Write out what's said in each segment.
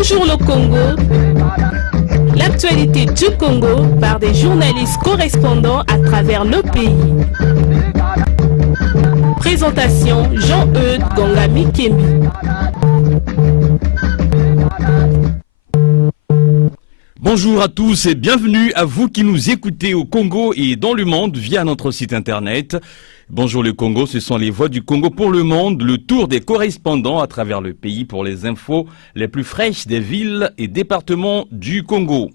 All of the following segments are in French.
Bonjour le Congo. L'actualité du Congo par des journalistes correspondants à travers le pays. Présentation Jean-Eudes Gongami Kembi. Bonjour à tous et bienvenue à vous qui nous écoutez au Congo et dans le monde via notre site internet. Bonjour le Congo, ce sont les voix du Congo pour le monde, le tour des correspondants à travers le pays pour les infos les plus fraîches des villes et départements du Congo.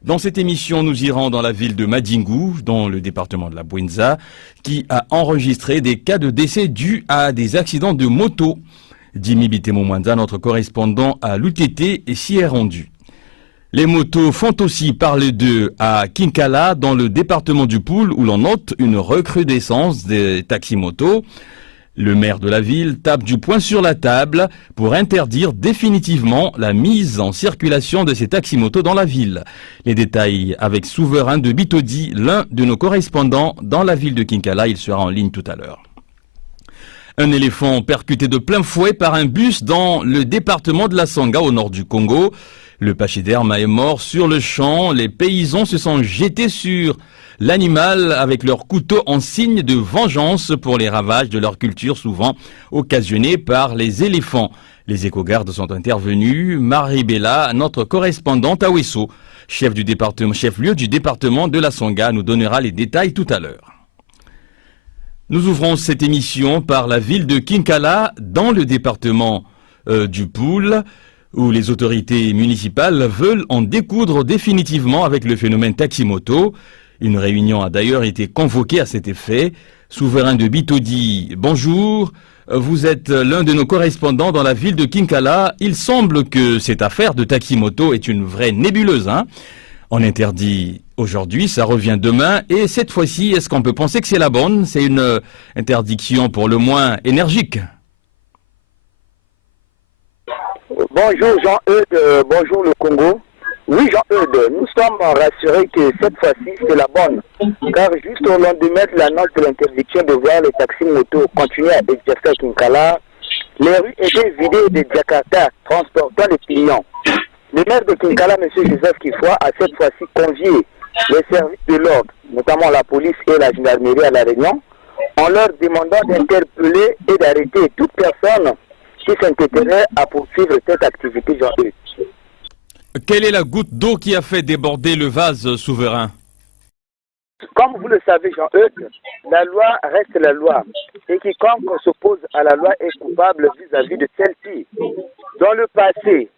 Dans cette émission, nous irons dans la ville de Madingu, dans le département de la Bouenza, qui a enregistré des cas de décès dus à des accidents de moto. Jimmy Bitemo Mwanza, notre correspondant à l'UTT, s'y est rendu. Les motos font aussi parler d'eux à Kinkala, dans le département du Poul, où l'on note une recrudescence des taxis-motos. Le maire de la ville tape du poing sur la table pour interdire définitivement la mise en circulation de ces taxis-motos dans la ville. Les détails avec Souverain de Bitodi, l'un de nos correspondants dans la ville de Kinkala. Il sera en ligne tout à l'heure. Un éléphant percuté de plein fouet par un bus dans le département de la Sangha, au nord du Congo. Le pachyderme est mort sur le champ. Les paysans se sont jetés sur l'animal avec leurs couteaux en signe de vengeance pour les ravages de leur culture souvent occasionnés par les éléphants. Les éco-gardes sont intervenus. Marie-Bella, notre correspondante à Ouesso, chef-lieu du département de la Sangha, nous donnera les détails tout à l'heure. Nous ouvrons cette émission par la ville de Kinkala, dans le département du Poul, où les autorités municipales veulent en découdre définitivement avec le phénomène taxi-moto. Une réunion a d'ailleurs été convoquée à cet effet. Souverain de Bitodi, bonjour. Vous êtes l'un de nos correspondants dans la ville de Kinkala. Il semble que cette affaire de taxi-moto est une vraie nébuleuse. On interdit aujourd'hui, ça revient demain. Et cette fois-ci, est-ce qu'on peut penser que c'est la bonne? C'est une interdiction pour le moins énergique. Bonjour Jean-Eudes, bonjour le Congo. Oui Jean-Eudes, nous sommes rassurés que cette fois-ci c'est la bonne. Car juste au lendemain de l'annonce de l'interdiction de voir les taxis-motos continuer à exercer à Kinkala, les rues étaient vidées de Jakarta transportant les clients. Le maire de Kinkala, M. Joseph Kifwa, a cette fois-ci convié les services de l'ordre, notamment la police et la gendarmerie à la réunion, en leur demandant d'interpeller et d'arrêter toute personne qui s'intéresse à poursuivre cette activité, Jean-Eudes. Quelle est la goutte d'eau qui a fait déborder le vase, souverain? Comme vous le savez, Jean-Eudes, la loi reste la loi. Et quiconque s'oppose à la loi est coupable vis-à-vis de celle-ci. Dans le passé,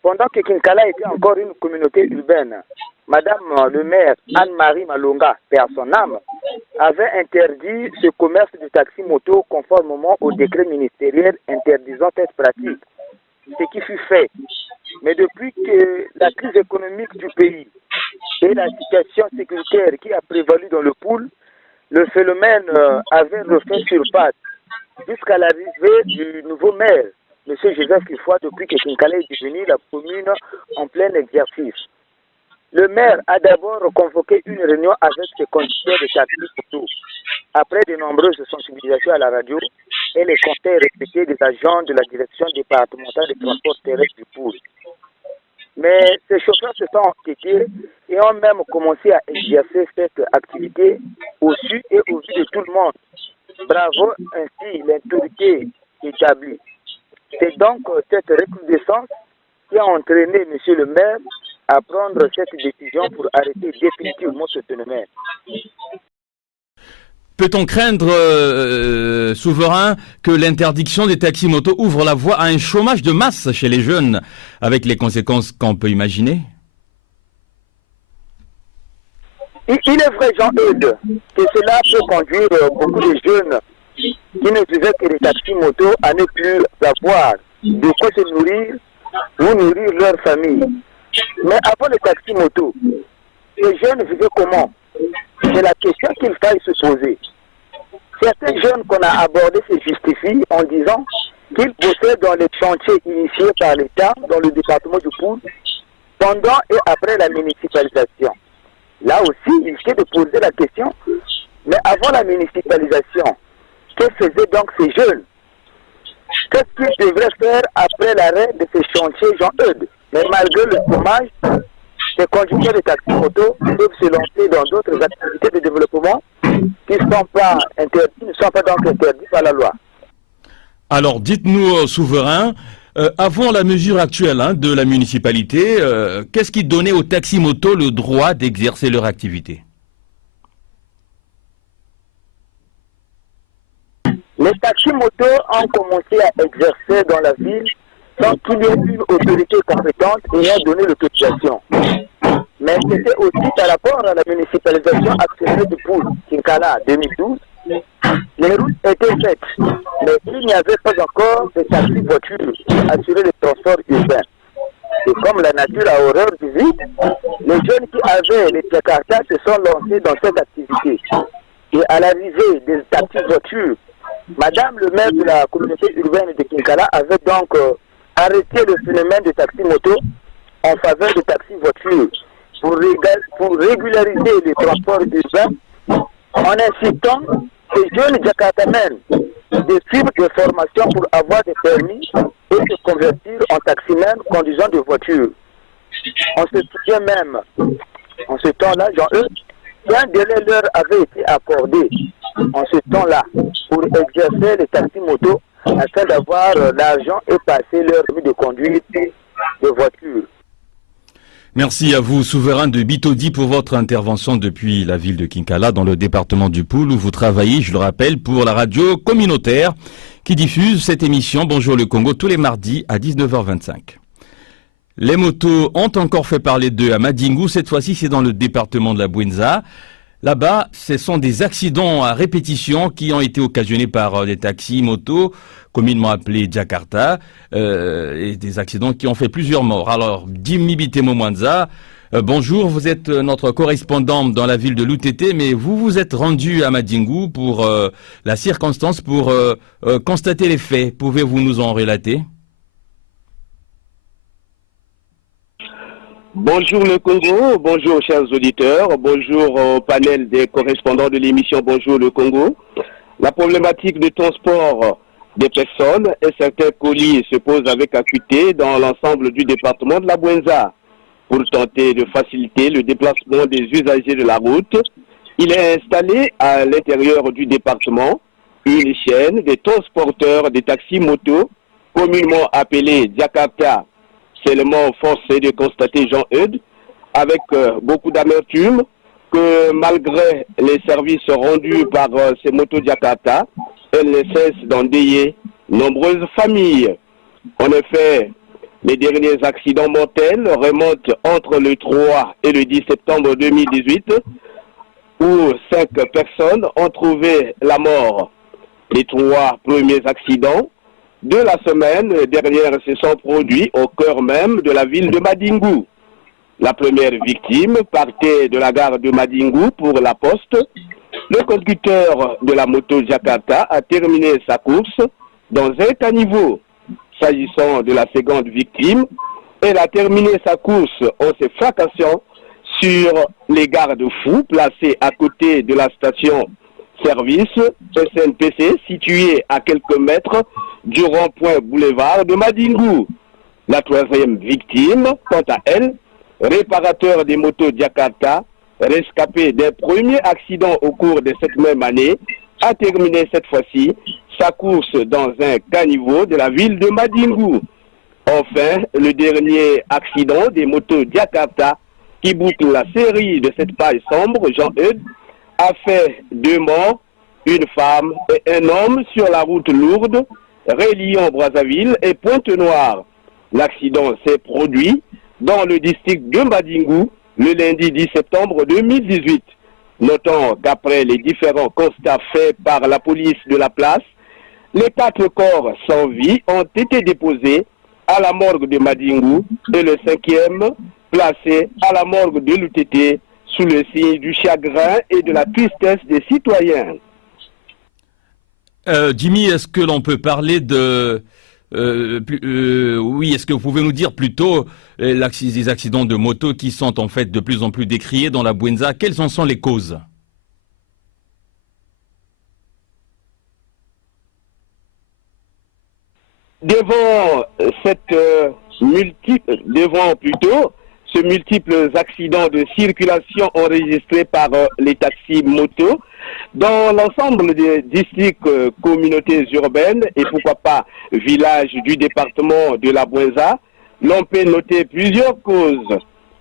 pendant que Kinkala était encore une communauté urbaine, Madame le maire Anne-Marie Malonga, père son âme, avait interdit ce commerce de taxi-moto conformément au décret ministériel interdisant cette pratique, ce qui fut fait. Mais depuis que la crise économique du pays et la situation sécuritaire qui a prévalu dans le Poul, le phénomène avait refait surface jusqu'à l'arrivée du nouveau maire, M. Joseph Kifwa, depuis que Kinkala est devenue la commune en plein exercice. Le maire a d'abord convoqué une réunion avec ses conducteurs de taxi-moto. Après de nombreuses sensibilisations à la radio et les conseils répétés des agents de la direction départementale des transports terrestres du Poul. Mais ces chauffeurs se sont entêtés et ont même commencé à exercer cette activité au su et au vu de tout le monde. Bravo ainsi l'autorité établie. C'est donc cette recrudescence qui a entraîné M. le maire à prendre cette décision pour arrêter définitivement ce phénomène. Peut-on craindre, souverain, que l'interdiction des taxis-motos ouvre la voie à un chômage de masse chez les jeunes, avec les conséquences qu'on peut imaginer? Il est vrai, Jean-Eudes, que cela peut conduire beaucoup de jeunes qui ne vivaient que les taxis-motos à ne plus avoir de quoi se nourrir ou nourrir leur famille. Mais avant les taxis-motos, les jeunes vivaient comment? C'est la question qu'il faille se poser. Certains jeunes qu'on a abordés se justifient en disant qu'ils possèdent dans les chantiers initiés par l'État dans le département du Poul pendant et après la municipalisation. Là aussi, il faut de poser la question, mais avant la municipalisation, que faisaient donc ces jeunes? Qu'est-ce qu'ils devraient faire après l'arrêt de ces chantiers, Jean-Eudes? Mais malgré le chômage, ces conducteurs de taxi-moto peuvent se lancer dans d'autres activités de développement qui ne sont pas donc interdits par la loi. Alors, dites-nous, souverain, avant la mesure actuelle de la municipalité, qu'est-ce qui donnait aux taxis-motos le droit d'exercer leur activité? Les taxis-motos ont commencé à exercer dans la ville sans qu'il y ait une autorité compétente ayant donné l'autorisation. Mais c'était aussi par rapport à la municipalisation accélérée du Poul, Kinkala 2012. Les routes étaient faites, mais il n'y avait pas encore de taxi-voitures pour assurer le transport urbain. Et comme la nature a horreur du vide, les jeunes qui avaient les Jakarta se sont lancés dans cette activité. Et à l'arrivée des taxi-voitures, Madame le maire de la communauté urbaine de Kinkala avait donc arrêté le phénomène de taxi-moto en faveur de taxi-voitures pour régulariser les transports urbains en incitant les jeunes Jakartamens de suivre des formations pour avoir des permis et se convertir en taximens conduisant des voitures. On se souvient même, en ce temps-là, Jean-Eudes, qu'un délai leur avait été accordé en ce temps-là pour exercer les taxis-motos afin d'avoir l'argent et passer leur permis de conduite de voiture. Merci à vous, souverain de Bitodi, pour votre intervention depuis la ville de Kinkala, dans le département du Poul, où vous travaillez, je le rappelle, pour la radio communautaire qui diffuse cette émission Bonjour le Congo tous les mardis à 19h25. Les motos ont encore fait parler d'eux à Madingu. Cette fois-ci, c'est dans le département de la Bouenza. Là-bas, ce sont des accidents à répétition qui ont été occasionnés par des taxis, motos, communément appelés Jakarta, et des accidents qui ont fait plusieurs morts. Alors, Jimmy Bitemo Mwanza, bonjour, vous êtes notre correspondant dans la ville de Lutete, mais vous vous êtes rendu à Madingu pour la circonstance, pour constater les faits. Pouvez-vous nous en relater? Bonjour le Congo, bonjour chers auditeurs, bonjour au panel des correspondants de l'émission Bonjour le Congo. La problématique de transport des personnes et certains colis se pose avec acuité dans l'ensemble du département de la Bouenza. Pour tenter de faciliter le déplacement des usagers de la route, il est installé à l'intérieur du département une chaîne des transporteurs des taxis-motos, communément appelés Jakarta. Seulement force est de constater, Jean-Eudes, avec beaucoup d'amertume, que malgré les services rendus par ces motos Jakarta, elles ne cessent d'endeuiller nombreuses familles. En effet, les derniers accidents mortels remontent entre le 3 et le 10 septembre 2018, où 5 personnes ont trouvé la mort. Les 3 premiers accidents de la semaine dernière se sont produits au cœur même de la ville de Madingu. La première victime partait de la gare de Madingu pour la poste. Le conducteur de la moto Jakarta a terminé sa course dans un caniveau. S'agissant de la seconde victime, elle a terminé sa course en se fracassant sur les garde-fous placés à côté de la station service SNPC situé à quelques mètres du rond-point boulevard de Madingu. La troisième victime, quant à elle, réparateur des motos Jakarta, rescapé d'un premier accident au cours de cette même année, a terminé cette fois-ci sa course dans un caniveau de la ville de Madingu. Enfin, le dernier accident des motos Jakarta qui boucle la série de cette page sombre, Jean-Eudes, a fait 2 morts, une femme et un homme sur la route lourde reliant Brazzaville et Pointe-Noire. L'accident s'est produit dans le district de Madingu le lundi 10 septembre 2018. Notons qu'après les différents constats faits par la police de la place, les 4 corps sans vie ont été déposés à la morgue de Madingu et le 5e placé à la morgue de Lutete sous le signe du chagrin et de la tristesse des citoyens. Jimmy, est-ce que l'on peut parler de... oui, est-ce que vous pouvez nous dire plutôt les accidents de moto qui sont en fait de plus en plus décriés dans la Bouenza, quelles en sont les causes? devant ce multiples accidents de circulation enregistrés par les taxis motos dans l'ensemble des districts, communautés urbaines et pourquoi pas villages du département de la Bouenza, l'on peut noter plusieurs causes.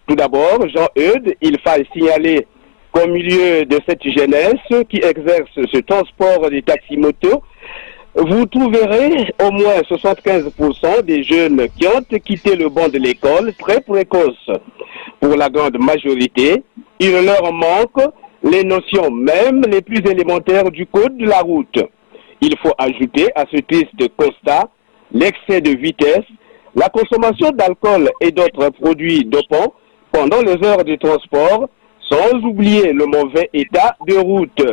Tout d'abord, Jean-Eudes, il faut signaler qu'au milieu de cette jeunesse qui exerce ce transport des taxis motos, vous trouverez au moins 75% des jeunes qui ont quitté le banc de l'école très précoce. Pour la grande majorité, il leur manque les notions même les plus élémentaires du code de la route. Il faut ajouter à ce triste constat l'excès de vitesse, la consommation d'alcool et d'autres produits dopants pendant les heures de transport, sans oublier le mauvais état de route.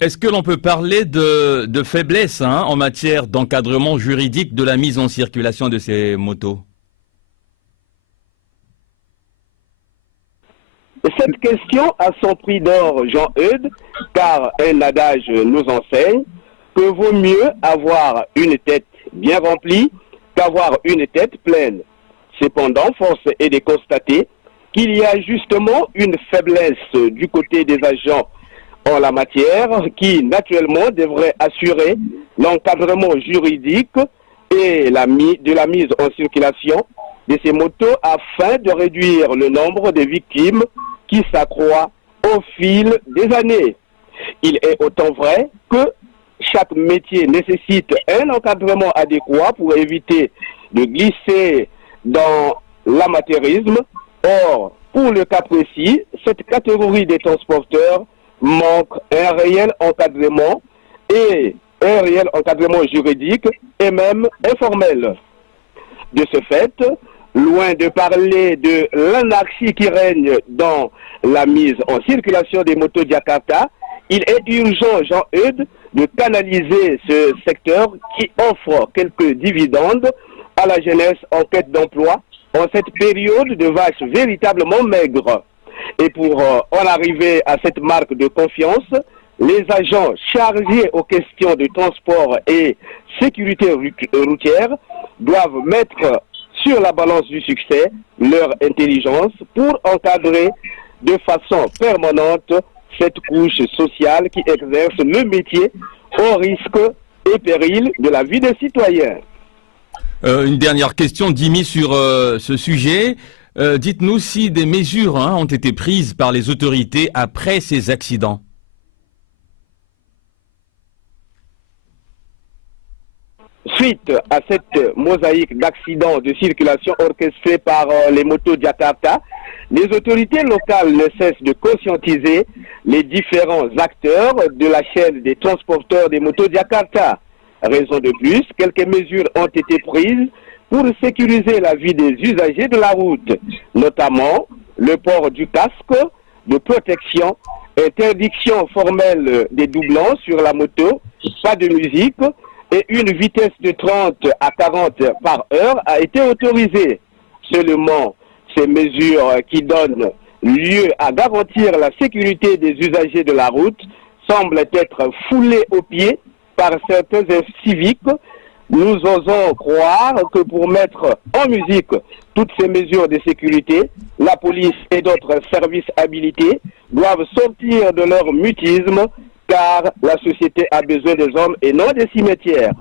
Est-ce que l'on peut parler de faiblesse en matière d'encadrement juridique de la mise en circulation de ces motos? Cette question a son prix d'or, Jean-Eudes, car un adage nous enseigne que vaut mieux avoir une tête bien remplie qu'avoir une tête pleine. Cependant, force est de constater qu'il y a justement une faiblesse du côté des agents en la matière qui, naturellement, devrait assurer l'encadrement juridique et de la mise en circulation de ces motos afin de réduire le nombre de victimes qui s'accroît au fil des années. Il est autant vrai que chaque métier nécessite un encadrement adéquat pour éviter de glisser dans l'amateurisme. Or, pour le cas précis, cette catégorie des transporteurs manque un réel encadrement et un réel encadrement juridique et même informel. De ce fait, loin de parler de l'anarchie qui règne dans la mise en circulation des motos Jakarta, il est urgent, Jean-Eudes, de canaliser ce secteur qui offre quelques dividendes à la jeunesse en quête d'emploi en cette période de vaches véritablement maigres. Et pour en arriver à cette marque de confiance, les agents chargés aux questions de transport et sécurité routière doivent mettre sur la balance du succès leur intelligence pour encadrer de façon permanente cette couche sociale qui exerce le métier au risque et péril de la vie des citoyens. Une dernière question, Dimi, sur ce sujet. Dites-nous si des mesures ont été prises par les autorités après ces accidents. Suite à cette mosaïque d'accidents de circulation orchestrés par les motos Jakarta, les autorités locales ne cessent de conscientiser les différents acteurs de la chaîne des transporteurs des motos Jakarta. Raison de plus, quelques mesures ont été prises pour sécuriser la vie des usagers de la route, notamment le port du casque de protection, interdiction formelle des doublons sur la moto, pas de musique et une vitesse de 30 à 40 par heure a été autorisée. Seulement, ces mesures qui donnent lieu à garantir la sécurité des usagers de la route semblent être foulées aux pieds par certains civiques. Nous osons croire que pour mettre en musique toutes ces mesures de sécurité, la police et d'autres services habilités doivent sortir de leur mutisme car la société a besoin des hommes et non des cimetières.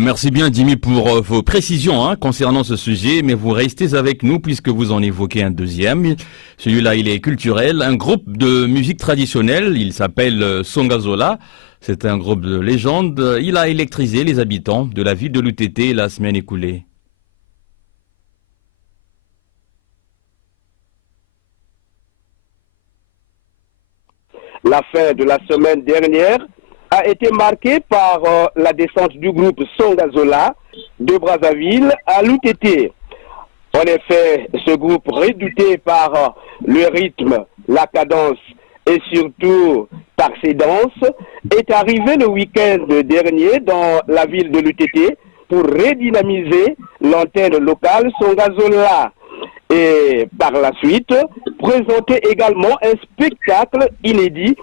Merci bien, Dimi, pour vos précisions concernant ce sujet, mais vous restez avec nous puisque vous en évoquez un deuxième. Celui-là, il est culturel. Un groupe de musique traditionnelle, il s'appelle Songazola. C'est un groupe de légende. Il a électrisé les habitants de la ville de Lutete la semaine écoulée. La fin de la semaine dernière a été marquée par la descente du groupe Songazola de Brazzaville à Lutete. En effet, ce groupe redouté par le rythme, la cadence et surtout par ses danses, est arrivé le week-end dernier dans la ville de Lutete pour redynamiser l'antenne locale Songazola et par la suite présenter également un spectacle inédit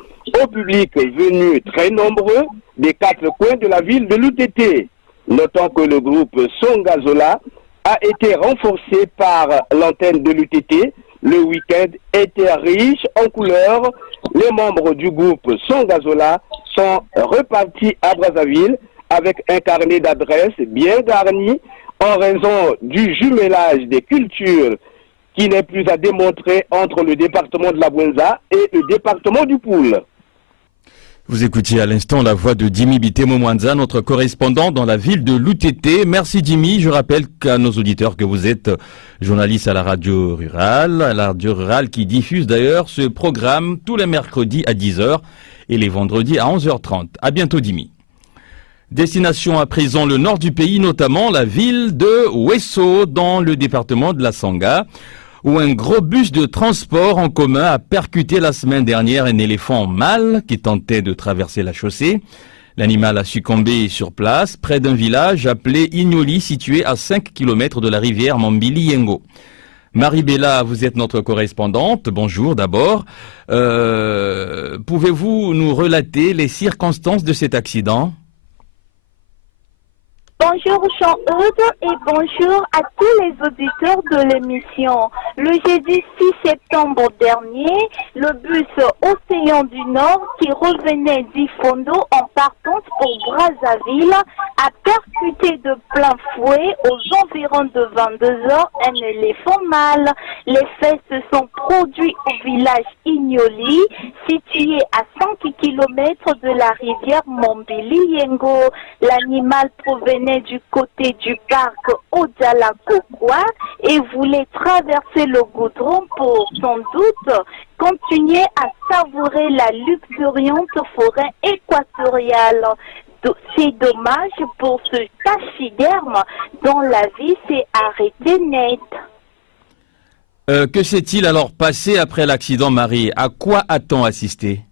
au public venu très nombreux des 4 coins de la ville de l'UTT. Notons que le groupe Songazola a été renforcé par l'antenne de l'UTT. Le week-end était riche en couleurs. Les membres du groupe Songazola sont repartis à Brazzaville avec un carnet d'adresses bien garni en raison du jumelage des cultures qui n'est plus à démontrer entre le département de la Bouenza et le département du Poul. Vous écoutiez à l'instant la voix de Jimmy Bitemo-Mwanza, notre correspondant dans la ville de l'UTT. Merci Jimmy. Je rappelle à nos auditeurs que vous êtes journaliste à la radio rurale qui diffuse d'ailleurs ce programme tous les mercredis à 10h et les vendredis à 11h30. À bientôt Jimmy. Destination à présent le nord du pays, notamment la ville de Ouesso dans le département de la Sanga, où un gros bus de transport en commun a percuté la semaine dernière un éléphant mâle qui tentait de traverser la chaussée. L'animal a succombé sur place, près d'un village appelé Ignoli, situé à 5 km de la rivière Mambili-Yengo. Marie-Bella, vous êtes notre correspondante. Bonjour d'abord. Pouvez-vous nous relater les circonstances de cet accident ? Bonjour Jean-Eudes et bonjour à tous les auditeurs de l'émission. Le jeudi 6 septembre dernier, le bus Océan du Nord qui revenait d'Ifondo en partance pour Brazzaville a percuté de plein fouet aux environs de 22h un éléphant mâle. Les faits se sont produits au village Ignoli, situé à 5 km de la rivière Mambili-Yengo. L'animal provenait du côté du parc Odjala-Kokwa et voulait traverser le goudron pour, sans doute, continuer à savourer la luxuriante forêt équatoriale. C'est dommage pour ce tachyderme dont la vie s'est arrêtée net. Que s'est-il alors passé après l'accident, Marie? À quoi a-t-on assisté?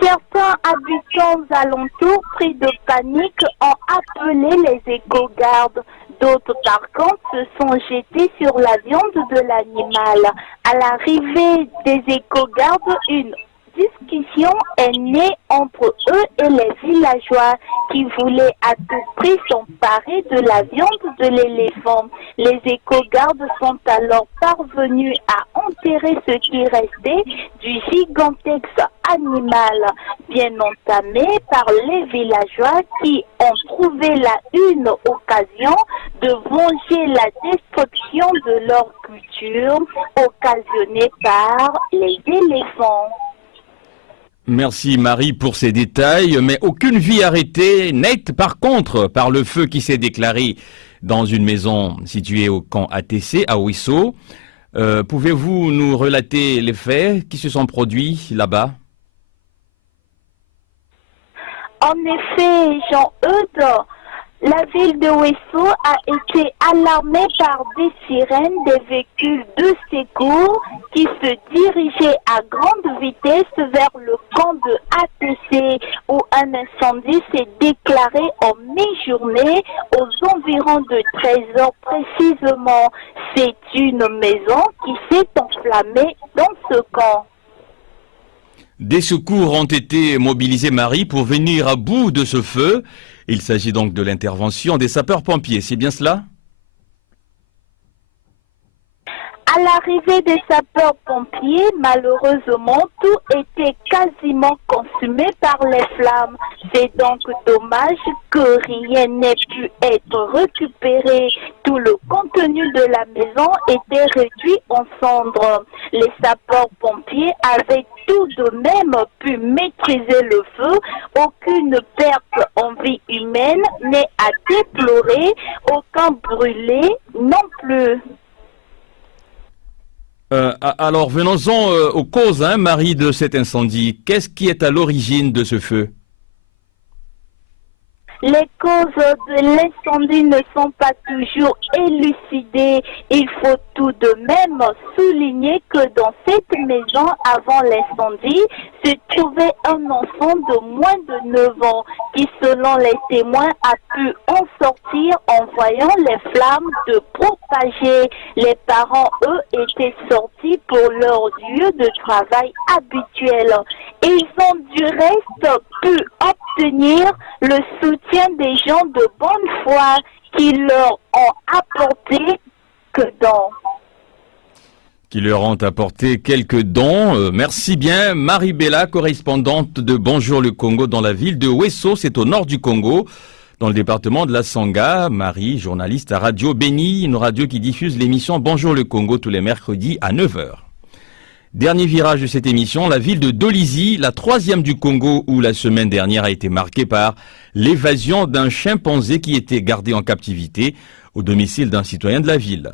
Certains habitants alentours pris de panique ont appelé les éco-gardes. D'autres, par contre, se sont jetés sur la viande de l'animal. À l'arrivée des éco-gardes, une discussion est née entre eux et les villageois qui voulaient à tout prix s'emparer de la viande de l'éléphant. Les éco-gardes sont alors parvenus à enterrer ce qui restait du gigantesque animal, bien entamé par les villageois qui ont trouvé la une occasion de venger la destruction de leur culture occasionnée par les éléphants. Merci Marie pour ces détails, mais aucune vie arrêtée nette par contre par le feu qui s'est déclaré dans une maison située au camp ATC à Ouesso. Pouvez-vous nous relater les faits qui se sont produits là-bas? En effet, Jean-Eudes, la ville de Ouesso a été alarmée par des sirènes des véhicules de secours qui se dirigeaient à grande vitesse vers le camp de ATC où un incendie s'est déclaré en mi-journée aux environs de 13h précisément. C'est une maison qui s'est enflammée dans ce camp. Des secours ont été mobilisés, Marie, pour venir à bout de ce feu. Il s'agit donc de l'intervention des sapeurs-pompiers, c'est bien cela? À l'arrivée des sapeurs-pompiers, malheureusement, tout était quasiment consumé par les flammes. C'est donc dommage que rien n'ait pu être récupéré. Tout le contenu de la maison était réduit en cendres. Les sapeurs-pompiers avaient tout de même pu maîtriser le feu. Aucune perte en vie humaine n'est à déplorer, aucun brûlé non plus. Alors, venons-en aux causes, Marie, de cet incendie. Qu'est-ce qui est à l'origine de ce feu? Les causes de l'incendie ne sont pas toujours élucidées. Il faut tout de même souligner que dans cette maison, avant l'incendie, se trouvait un enfant de moins de 9 ans qui, selon les témoins, a pu en sortir en voyant les flammes se propager. Les parents, eux, étaient sortis pour leur lieu de travail habituel. Ils ont du reste pu obtenir le soutien des gens de bonne foi qui leur ont apporté que dons. Qui leur ont apporté quelques dons. Merci bien. Marie-Bella, correspondante de Bonjour le Congo dans la ville de Wesso, c'est au nord du Congo, dans le département de la Sangha. Marie, journaliste à Radio Béni, une radio qui diffuse l'émission Bonjour le Congo tous les mercredis à 9h. Dernier virage de cette émission, la ville de Dolisie, la 3e du Congo, où la semaine dernière a été marquée par l'évasion d'un chimpanzé qui était gardé en captivité au domicile d'un citoyen de la ville.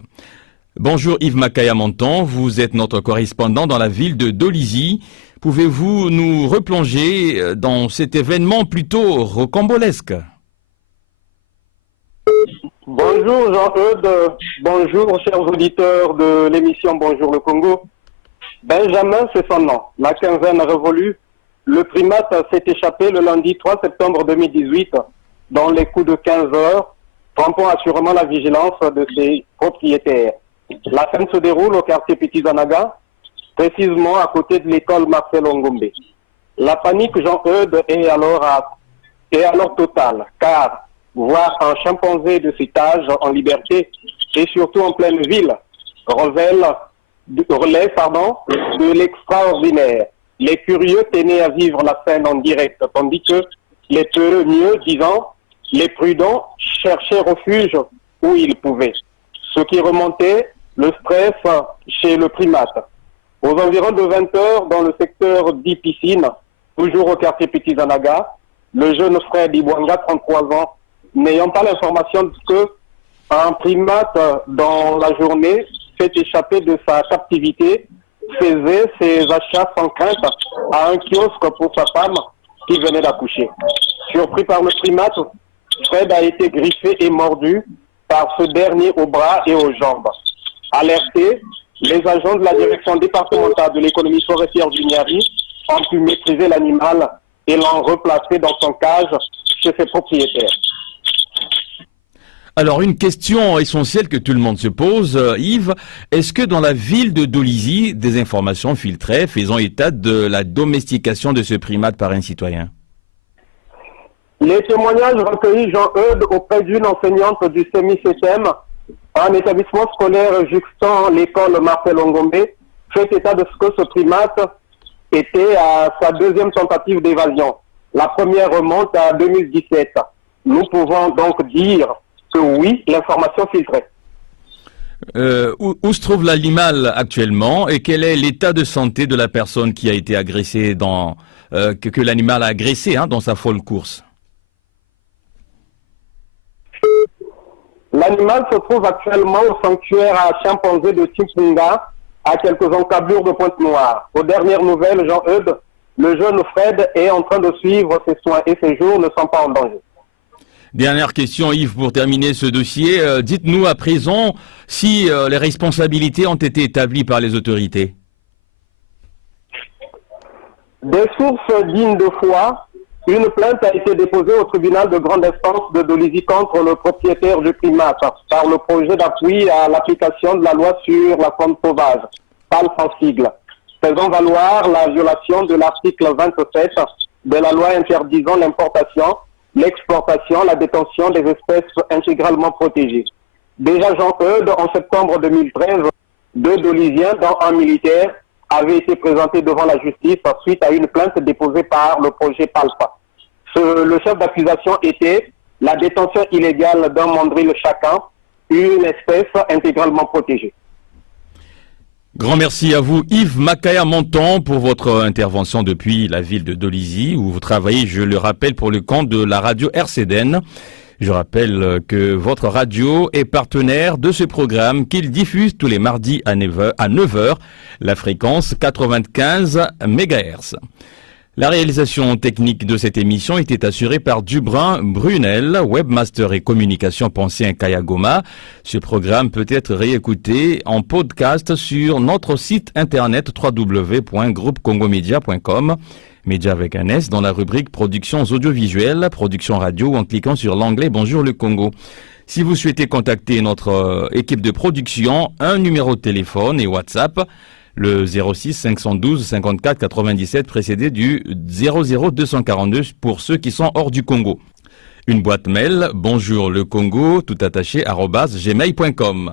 Bonjour Yves Makaya-Monton, vous êtes notre correspondant dans la ville de Dolisie. Pouvez-vous nous replonger dans cet événement plutôt rocambolesque? Bonjour Jean-Eudes, bonjour chers auditeurs de l'émission Bonjour le Congo. Benjamin, c'est son nom. La quinzaine révolue, le primate s'est échappé le lundi 3 septembre 2018 dans les coups de 15 heures, trompant assurément la vigilance de ses propriétaires. La scène se déroule au quartier Petit Zanaga, précisément à côté de l'école Marcel Ongombe. La panique, Jean-Eudes, est alors totale, car voir un chimpanzé de cet âge en liberté, et surtout en pleine ville, relève de l'extraordinaire. Les curieux tenaient à vivre la scène en direct, tandis que les peureux mieux, disant, les prudents cherchaient refuge où ils pouvaient. Ce qui remontait le stress chez le primate. Aux environs de 20 heures, dans le secteur d'Ipicine, toujours au quartier Petit Zanaga, le jeune Fred Ibwanga, 33 ans, n'ayant pas l'information que un primate dans la journée s'est échappé de sa captivité, faisait ses achats sans crainte à un kiosque pour sa femme qui venait d'accoucher. Surpris par le primate, Fred a été griffé et mordu par ce dernier aux bras et aux jambes. Alertés, les agents de la direction départementale de l'économie forestière du Niari ont pu maîtriser l'animal et l'ont replacé dans son cage chez ses propriétaires. Alors, une question essentielle que tout le monde se pose, Yves, est-ce que dans la ville de Dolisie, des informations filtraient faisant état de la domestication de ce primate par un citoyen? Les témoignages recueillis, Jean-Eudes, auprès d'une enseignante du semi-septième, un établissement scolaire juxtant l'école Marcel Ongombe, fait état de ce que ce primate était à sa deuxième tentative d'évasion. La première remonte à 2017. Nous pouvons donc dire que oui, l'information filtrée. Où se trouve l'animal actuellement et quel est l'état de santé de la personne qui a été agressée que l'animal a agressé dans sa folle course? L'animal se trouve actuellement au sanctuaire à chimpanzé de Timpunga, à quelques encablures de Pointe-Noire. Aux dernières nouvelles, Jean-Eudes, le jeune Fred est en train de suivre ses soins et ses jours ne sont pas en danger. Dernière question, Yves, pour terminer ce dossier. Dites-nous à présent si les responsabilités ont été établies par les autorités. Des sources dignes de foi, une plainte a été déposée au tribunal de grande instance de Dolisie contre le propriétaire du primate par le projet d'appui à l'application de la loi sur la faune sauvage, PAL sans sigle, faisant valoir la violation de l'article 27 de la loi interdisant l'importation, l'exportation, la détention des espèces intégralement protégées. Déjà Jean-Eudes, en septembre 2013, 2 Dolisiens, dont un militaire, avaient été présentés devant la justice suite à une plainte déposée par le projet PALPA. Le chef d'accusation était la détention illégale d'un mandril chacun, une espèce intégralement protégée. Grand merci à vous Yves Makaya-Monton pour votre intervention depuis la ville de Dolisie où vous travaillez, je le rappelle, pour le compte de la radio RCDN. Je rappelle que votre radio est partenaire de ce programme qu'il diffuse tous les mardis à 9h, la fréquence 95 MHz. La réalisation technique de cette émission était assurée par Dubrin Brunel, webmaster et communication pensée à Kayagoma. Ce programme peut être réécouté en podcast sur notre site internet www.groupecongomedia.com, média avec un S, dans la rubrique productions audiovisuelles, production radio, ou en cliquant sur l'onglet Bonjour le Congo. Si vous souhaitez contacter notre équipe de production, un numéro de téléphone et WhatsApp, le 06 512 54 97 précédé du 00 242 pour ceux qui sont hors du Congo. Une boîte mail, bonjour le Congo, tout attaché, @gmail.com.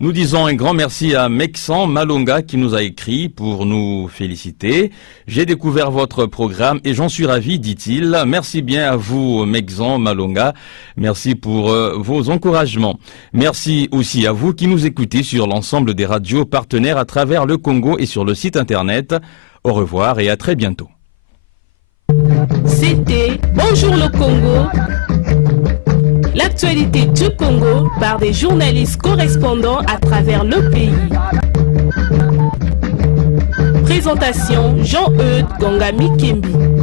Nous disons un grand merci à Mexan Malonga qui nous a écrit pour nous féliciter. J'ai découvert votre programme et j'en suis ravi, dit-il. Merci bien à vous, Mexan Malonga. Merci pour vos encouragements. Merci aussi à vous qui nous écoutez sur l'ensemble des radios partenaires à travers le Congo et sur le site internet. Au revoir et à très bientôt. C'était Bonjour le Congo. L'actualité du Congo par des journalistes correspondants à travers le pays. Présentation Jean-Eudes Gongami Kembi.